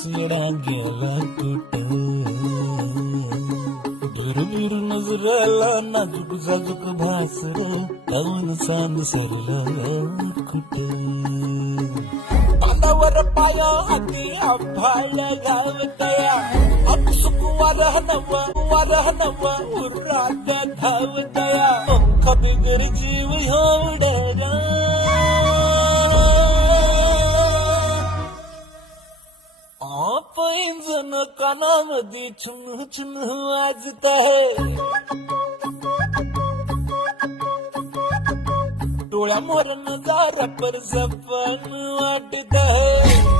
चेहरा गेला कुठं भरभर नजरेला नाजूक जाजूक भासर पाऊन सांद सरला कुठं पानावर पाय हाती आभाळ गावतया अपसुक वारह नवा उर्रात धावतया पंख बिगर जीव एवढा पैंजण कानामध्ये छुन छुन वाजत आहे डोळ्यामोर नजारा पर सपन वाटत आहे